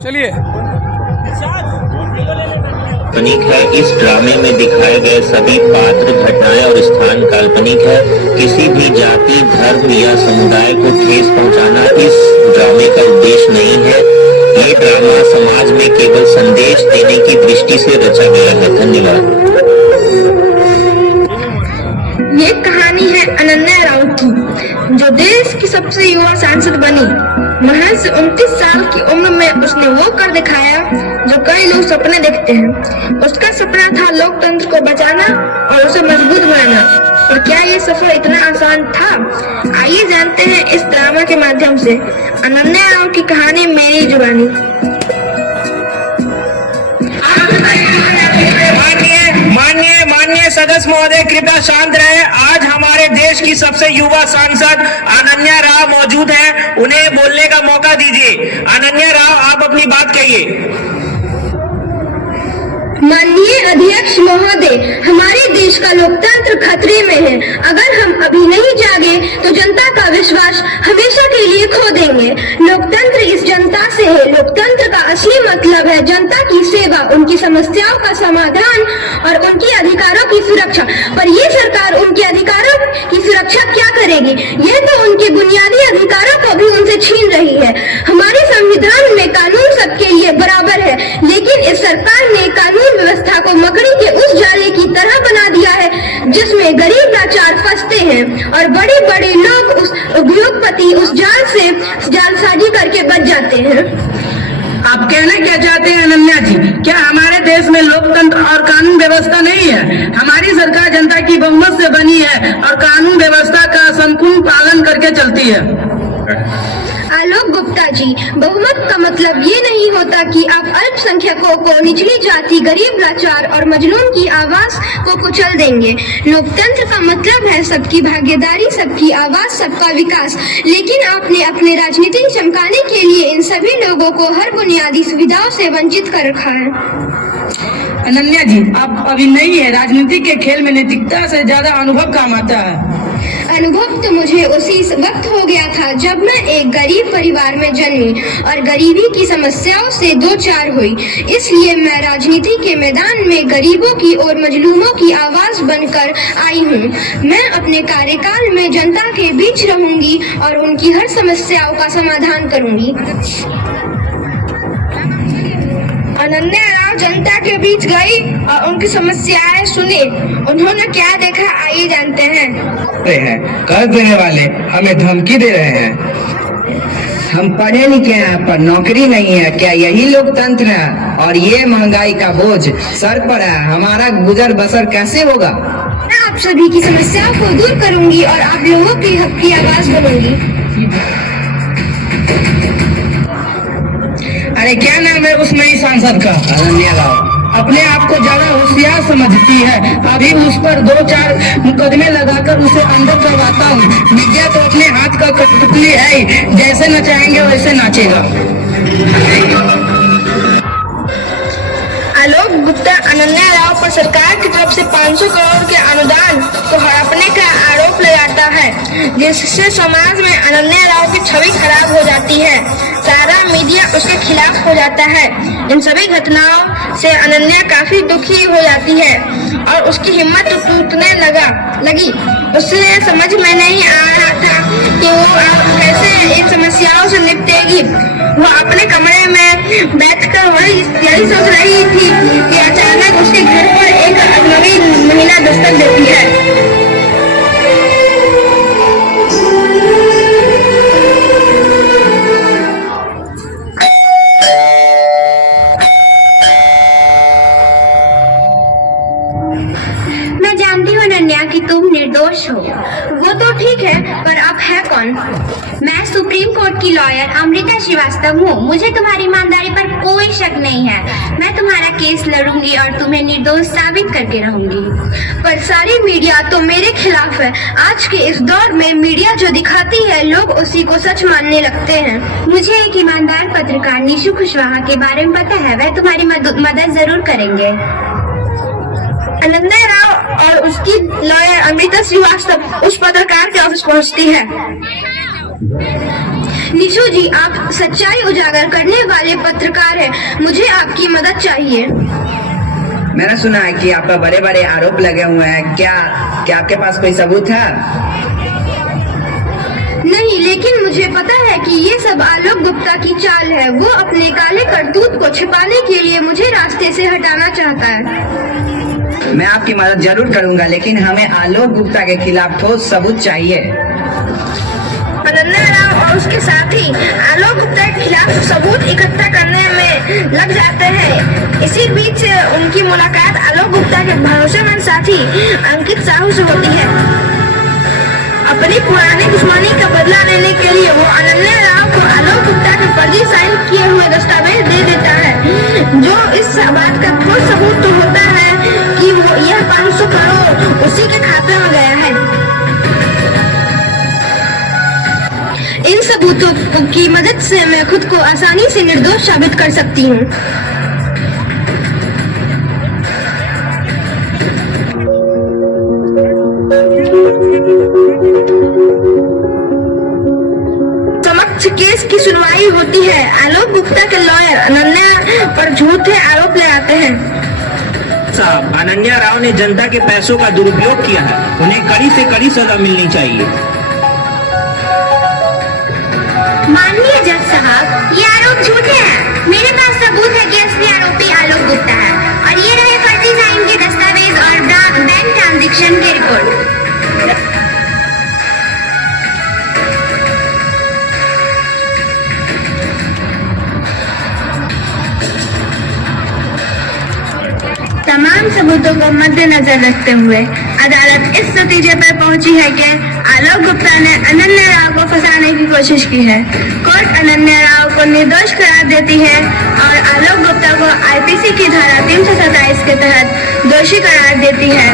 चलिए। काल्पनिक है। इस ड्रामे में दिखाए गए सभी पात्र, घटनाएं और स्थान काल्पनिक है। किसी भी जाति, धर्म या समुदाय को ठेस पहुंचाना इस ड्रामे का उद्देश्य नहीं है। ये ड्रामा समाज में केवल संदेश देने की दृष्टि से रचा गया है। धन्यवाद। ये कहानी है अनन्या राव की, जो देश की सबसे युवा सांसद बनी। महज 29 साल की उम्र में उसने वो कर दिखाया जो कई लोग सपने देखते हैं। उसका सपना था लोकतंत्र को बचाना और उसे मजबूत बनाना। और क्या ये सफर इतना आसान था? आइए जानते हैं इस ड्रामा के माध्यम से अनन्या राव की कहानी मेरी जुबानी। माननीय सदस्य महोदय, कृपया शांत रहे। आज हमारे देश की सबसे युवा सांसद अनन्या राव मौजूद हैं, उन्हें बोलने का मौका दीजिए। अनन्या राव, आप अपनी बात कहिए। माननीय अध्यक्ष महोदय, हमारे देश का लोकतंत्र खतरे में है। अगर हम अभी नहीं जागे तो जनता का विश्वास हमेशा के लिए खो देंगे। लोकतंत्र इस जनता से है। लोकतंत्र का असली मतलब है जनता की सेवा, उनकी समस्याओं का समाधान और उनके अधिकारों की सुरक्षा। पर ये सरकार उनके अधिकारों की सुरक्षा क्या करेगी? ये तो उनके बुनियादी अधिकारों को भी उनसे छीन रही है। हमारे संविधान में कानून सबके लिए बराबर है, लेकिन इस सरकार ने कानून व्यवस्था को मकड़ी के उस जाले की तरह बना दिया है जिसमें गरीब लाचार फंसते हैं और बड़े बड़े लोग, उस उद्योगपति उस जाल से जालसाजी करके बच जाते हैं। आप कहना क्या चाहते हैं अनन्या जी? क्या हमारे देश में लोकतंत्र और कानून व्यवस्था नहीं है? हमारी सरकार जनता की बहुमत से बनी है और कानून व्यवस्था का संपूर्ण पालन करके चलती है। आलोक गुप्ता जी, बहुमत का मतलब ये नहीं होता कि आप अल्पसंख्यकों को, निचली जाति, गरीब, लाचार और मजलूम की आवाज को कुचल देंगे। लोकतंत्र का मतलब है सबकी भागीदारी, सबकी आवाज, सबका विकास। लेकिन आपने अपने राजनीति चमकाने के लिए इन सभी लोगों को हर बुनियादी सुविधाओं से वंचित कर रखा है। अनन्या जी, आप अभी नहीं है। राजनीति के खेल में नैतिकता से ज्यादा अनुभव काम आता है। अनुभव तो मुझे उसी वक्त हो गया था जब मैं एक गरीब परिवार में जन्मी और गरीबी की समस्याओं से दो चार हुई। इसलिए मैं राजनीति के मैदान में गरीबों की और मजलूमों की आवाज बनकर आई हूँ। मैं अपने कार्यकाल में जनता के बीच रहूंगी और उनकी हर समस्याओं का समाधान करूंगी। अनन्या राव जनता के बीच गई और उनकी समस्याएं सुनी। उन्होंने क्या देखा, आइए जानते हैं। कर्ज देने वाले हमें धमकी दे रहे हैं। हम पढ़े लिखे हैं पर नौकरी नहीं है। क्या यही लोकतंत्र है? और ये महंगाई का बोझ सर पर है। हमारा गुजर बसर कैसे होगा? मैं आप सभी की समस्याओं को दूर करूंगी और आप लोगों की हक की आवाज बनूंगी। अरे क्या नाम है उस नई सांसद का? अनन्या राव। अपने आप को ज्यादा होशियार समझती है। अभी उस पर 2-4 मुकदमे लगाकर उसे अंदर करवाता हूँ। मीडिया तो अपने हाथ का कठपुतली है ही, जैसे नचाएंगे वैसे नाचेगा। आलोक गुप्ता अनन्या राव पर सरकार की तरफ से 500 करोड़ के अनुदान को हड़पने का आरोप लगाता है, जिससे समाज में अनन्या राव की छवि खराब हो जाती है। सारा मीडिया उसके खिलाफ हो जाता है। इन सभी घटनाओं से अनन्या काफी दुखी हो जाती है और उसकी हिम्मत टूटने लगी। उसे समझ में नहीं आ रहा था कि वो कैसे इन समस्याओं से निपटेगी। वो अपने कमरे में बैठकर यही सोच रही थी कि अचानक उसके घर पर एक अजनबी महिला दस्तक देती है। मैं जानती हूँ अनन्या कि तुम निर्दोष हो। वो तो ठीक है, पर आप है कौन? मैं सुप्रीम कोर्ट की लॉयर अमृता श्रीवास्तव हूँ। मुझे तुम्हारी ईमानदारी पर कोई शक नहीं है। मैं तुम्हारा केस लड़ूंगी और तुम्हें निर्दोष साबित करके रहूंगी। पर सारी मीडिया तो मेरे खिलाफ है। आज के इस दौर में मीडिया जो दिखाती है, लोग उसी को सच मानने लगते हैं। मुझे एक ईमानदार पत्रकार निशु कुशवाहा के बारे में पता है। वह तुम्हारी मदद जरूर करेंगे। अनन्या राव और उसकी लॉयर अमृता श्रीवास्तव उस पत्रकार के ऑफिस पहुंचती है। निशु जी, आप सच्चाई उजागर करने वाले पत्रकार आपकी मदद चाहिए। मैंने सुना है कि आप पर बड़े बड़े आरोप लगे हुए हैं, क्या आपके पास कोई सबूत है? नहीं, लेकिन मुझे पता है कि ये सब आलोक गुप्ता की चाल है। वो अपने काले करतूत को छिपाने के लिए मुझे रास्ते से हटाना चाहता है। मैं आपकी मदद जरूर करूंगा, लेकिन हमें आलोक गुप्ता के खिलाफ ठोस सबूत चाहिए। अनन्या राव और उसके साथी आलोक गुप्ता के खिलाफ सबूत इकट्ठा करने में लग जाते हैं। इसी बीच उनकी मुलाकात आलोक गुप्ता के भरोसेमंद साथी अंकित साहू से होती है। अपनी पुरानी दुश्मनी का बदला लेने के लिए वो अनन्या राव को आलोक गुप्ता के फर्जी साइन किए हुए दस्तावेज दे देता है, जो इस बात का ठोस सबूत तो होता है कि वो यह 500 करोड़ उसी के खाते में गया है। इन सबूतों की मदद से मैं खुद को आसानी से निर्दोष साबित कर सकती हूँ। समक्ष केस की सुनवाई होती है। आलोक गुप्ता के लॉयर अनन्या पर झूठे आरोप लगाते हैं। साहब, अनन्या राव ने जनता के पैसों का दुरुपयोग किया है, उन्हें कड़ी से कड़ी सजा मिलनी चाहिए। माननीय जज साहब, ये आरोप झूठे हैं। मेरे पास सबूत है कि असली आरोपी आलोक गुप्ता है, और ये रहे फर्जी साइन के दस्तावेज और बैंक ट्रांजैक्शन की रिपोर्ट। तमाम सबूतों को मद्देनजर रखते हुए अदालत इस नतीजे पर पहुंची है कि आलोक गुप्ता ने अनन्या राव को फंसाने की कोशिश की है। कोर्ट अनन्या राव को निर्दोष करार देती है और आलोक गुप्ता को आईपीसी की धारा 327 के तहत दोषी करार देती है।